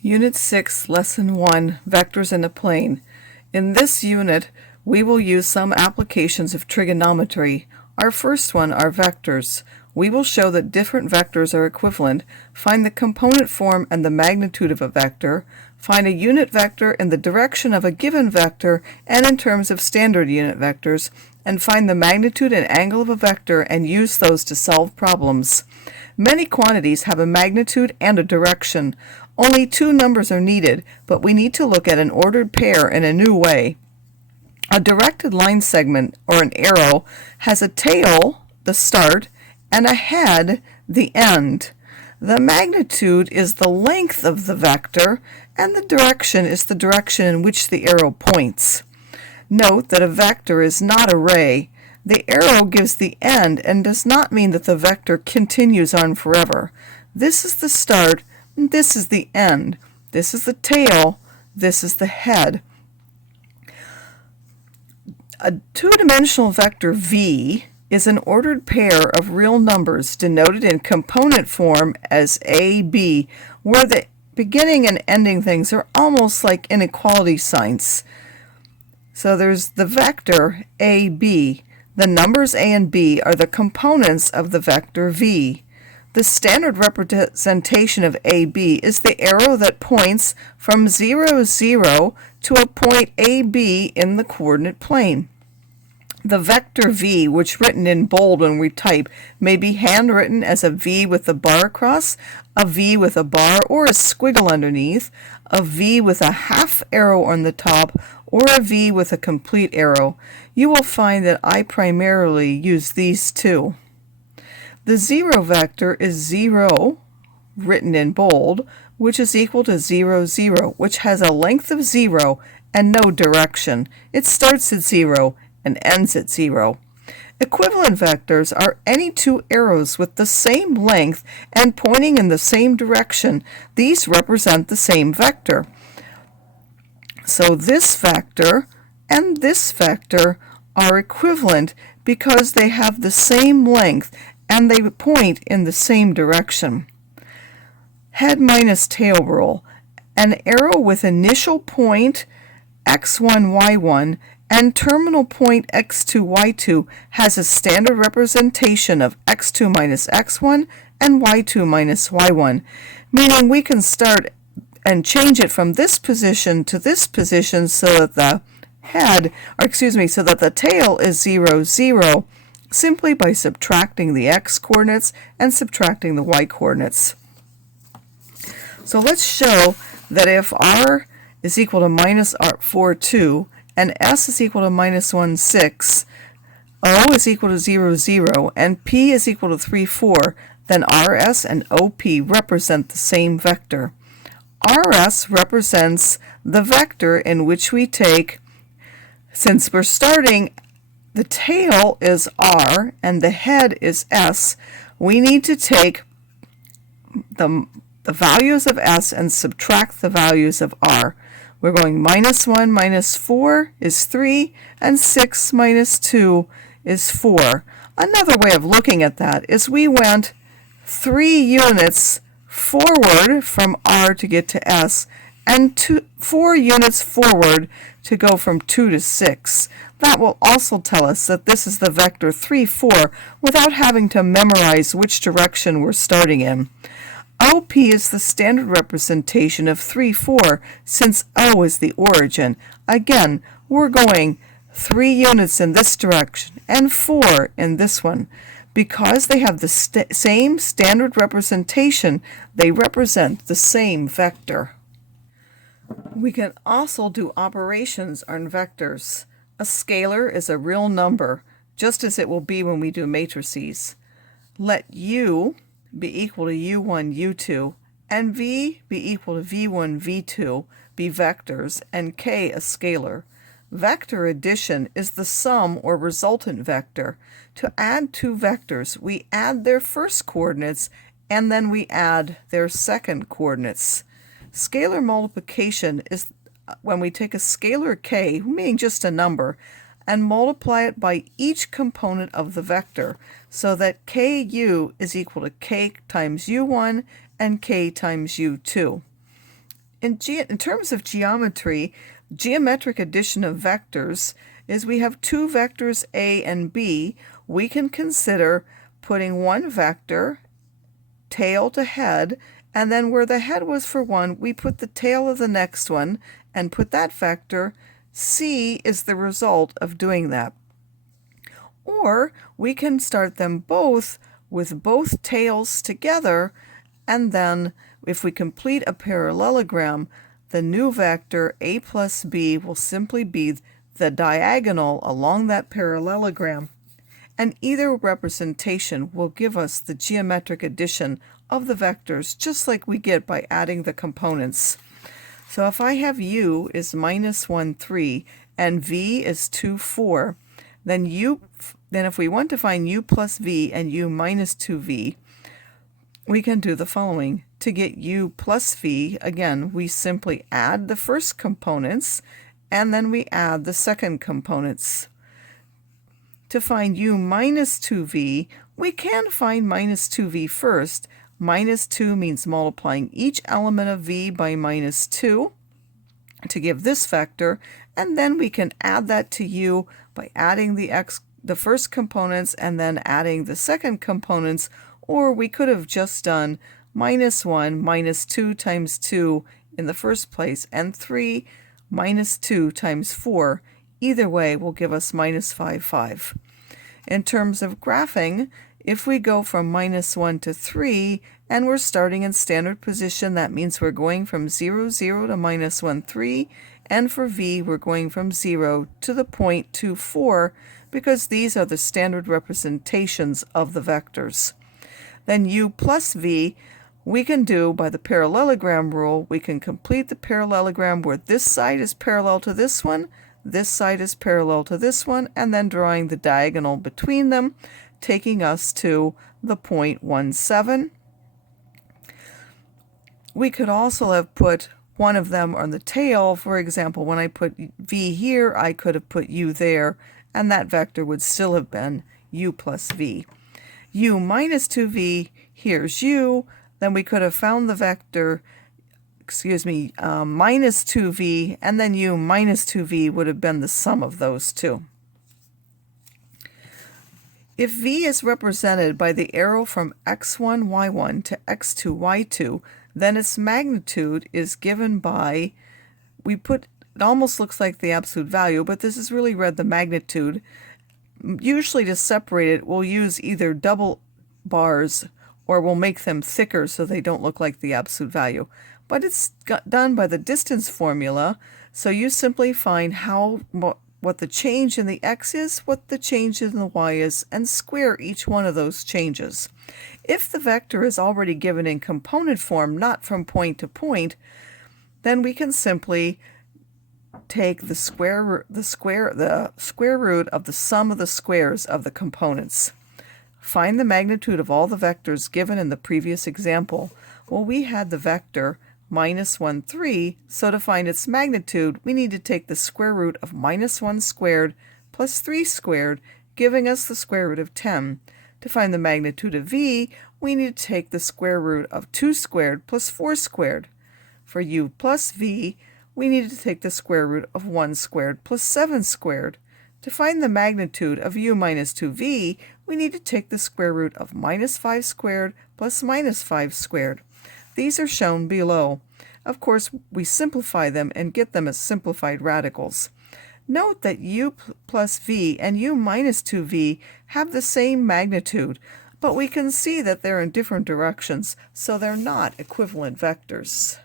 Unit 6, Lesson 1, Vectors in a Plane. In this unit, we will use some applications of trigonometry. Our first one are vectors. We will show that different vectors are equivalent, find the component form and the magnitude of a vector, find a unit vector in the direction of a given vector and in terms of standard unit vectors, and find the magnitude and angle of a vector and use those to solve problems. Many quantities have a magnitude and a direction. Only two numbers are needed, but we need to look at an ordered pair in a new way. A directed line segment, or an arrow, has a tail, the start, and a head, the end. The magnitude is the length of the vector, and the direction is the direction in which the arrow points. Note that a vector is not a ray. The arrow gives the end and does not mean that the vector continues on forever. This is the start, and this is the end. This is the tail, this is the head. A two-dimensional vector v is an ordered pair of real numbers denoted in component form as a, b, where the beginning and ending things are almost like inequality signs. So there's the vector a, b. The numbers a and b are the components of the vector v. The standard representation of AB is the arrow that points from 0, 0 to a point AB in the coordinate plane. The vector v, which written in bold when we type, may be handwritten as a v with a bar across, a v with a bar or a squiggle underneath, a v with a half arrow on the top, or a v with a complete arrow. You will find that I primarily use these two. The 0 vector is 0, written in bold, which is equal to 0, 0, which has a length of 0 and no direction. It starts at 0 and ends at 0. Equivalent vectors are any two arrows with the same length and pointing in the same direction. These represent the same vector. So this vector and this vector are equivalent because they have the same length and they point in the same direction. Head minus tail rule. An arrow with initial point x1, y1 and terminal point x2, y2 has a standard representation of x2 minus x1 and y2 minus y1, meaning we can start and change it from this position to this position so that the so that the tail is 0, 0, simply by subtracting the x coordinates and subtracting the y coordinates. So let's show that if r is equal to minus 4, 2, and s is equal to minus 1, 6, o is equal to 0, 0, and p is equal to 3, 4, then rs and op represent the same vector. Rs represents the vector in which we take, since we're starting, the tail is r and the head is s, we need to take the values of s and subtract the values of r. We're going minus 1 minus 4 is 3, and 6 minus 2 is 4. Another way of looking at that is we went 3 units forward from r to get to s, and 4 units forward to go from 2 to 6. That will also tell us that this is the vector 3, 4 without having to memorize which direction we're starting in. OP is the standard representation of 3, 4 since O is the origin. Again, we're going 3 units in this direction and 4 in this one. Because they have the same standard representation, they represent the same vector. We can also do operations on vectors. A scalar is a real number, just as it will be when we do matrices. Let U be equal to U1, U2, and V be equal to V1, V2 be vectors, and K a scalar. Vector addition is the sum or resultant vector. To add two vectors, we add their first coordinates and then we add their second coordinates. Scalar multiplication is when we take a scalar k, meaning just a number, and multiply it by each component of the vector, so that ku is equal to k times u1 and k times u2. In terms of geometry, geometric addition of vectors is we have two vectors A and B. We can consider putting one vector tail to head, and then where the head was for one, we put the tail of the next one and put that vector. C is the result of doing that. Or we can start them both with both tails together, and then if we complete a parallelogram, the new vector a plus b will simply be the diagonal along that parallelogram. And either representation will give us the geometric addition of the vectors, just like we get by adding the components. So if I have u is minus 1, 3, and v is 2, 4, then if we want to find u plus v and u minus 2v, we can do the following. To get u plus v, again, we simply add the first components, and then we add the second components. To find u minus 2v, we can find minus 2v first. Minus 2 means multiplying each element of v by minus 2 to give this vector, and then we can add that to u by adding the first components and then adding the second components, or we could have just done minus 1 minus 2 times 2 in the first place, and 3 minus 2 times 4. Either way will give us minus 5, 5. In terms of graphing, if we go from minus 1 to 3, and we're starting in standard position, that means we're going from 0, 0 to minus 1, 3, and for v, we're going from 0 to the point 2, 4, because these are the standard representations of the vectors. Then u plus v, we can do by the parallelogram rule. We can complete the parallelogram where this side is parallel to this side is parallel to this one, and then drawing the diagonal between them, taking us to the point 1, 7. We could also have put one of them on the tail. For example, when I put v here, I could have put u there, and that vector would still have been u plus v. U minus 2v, here's u. Then we could have found the vector, minus 2v, and then u minus 2v would have been the sum of those two. If v is represented by the arrow from x1, y1 to x2, y2, then its magnitude is given by, it almost looks like the absolute value, but this is really read the magnitude. Usually to separate it, we'll use either double bars or we'll make them thicker so they don't look like the absolute value. But it's done by the distance formula, so you simply find what the change in the x is, what the change in the y is, and square each one of those changes. If the vector is already given in component form, not from point to point, then we can simply take the square root of the sum of the squares of the components. Find the magnitude of all the vectors given in the previous example. Well, we had the vector minus 1, 3, so to find its magnitude, we need to take the square root of minus 1 squared plus 3 squared, giving us the square root of 10. To find the magnitude of v, we need to take the square root of 2 squared plus 4 squared. For u plus v, we need to take the square root of 1 squared plus 7 squared. To find the magnitude of u minus 2v, we need to take the square root of minus 5 squared plus minus 5 squared. These are shown below. Of course, we simplify them and get them as simplified radicals. Note that u plus v and u minus 2v have the same magnitude, but we can see that they're in different directions, so they're not equivalent vectors.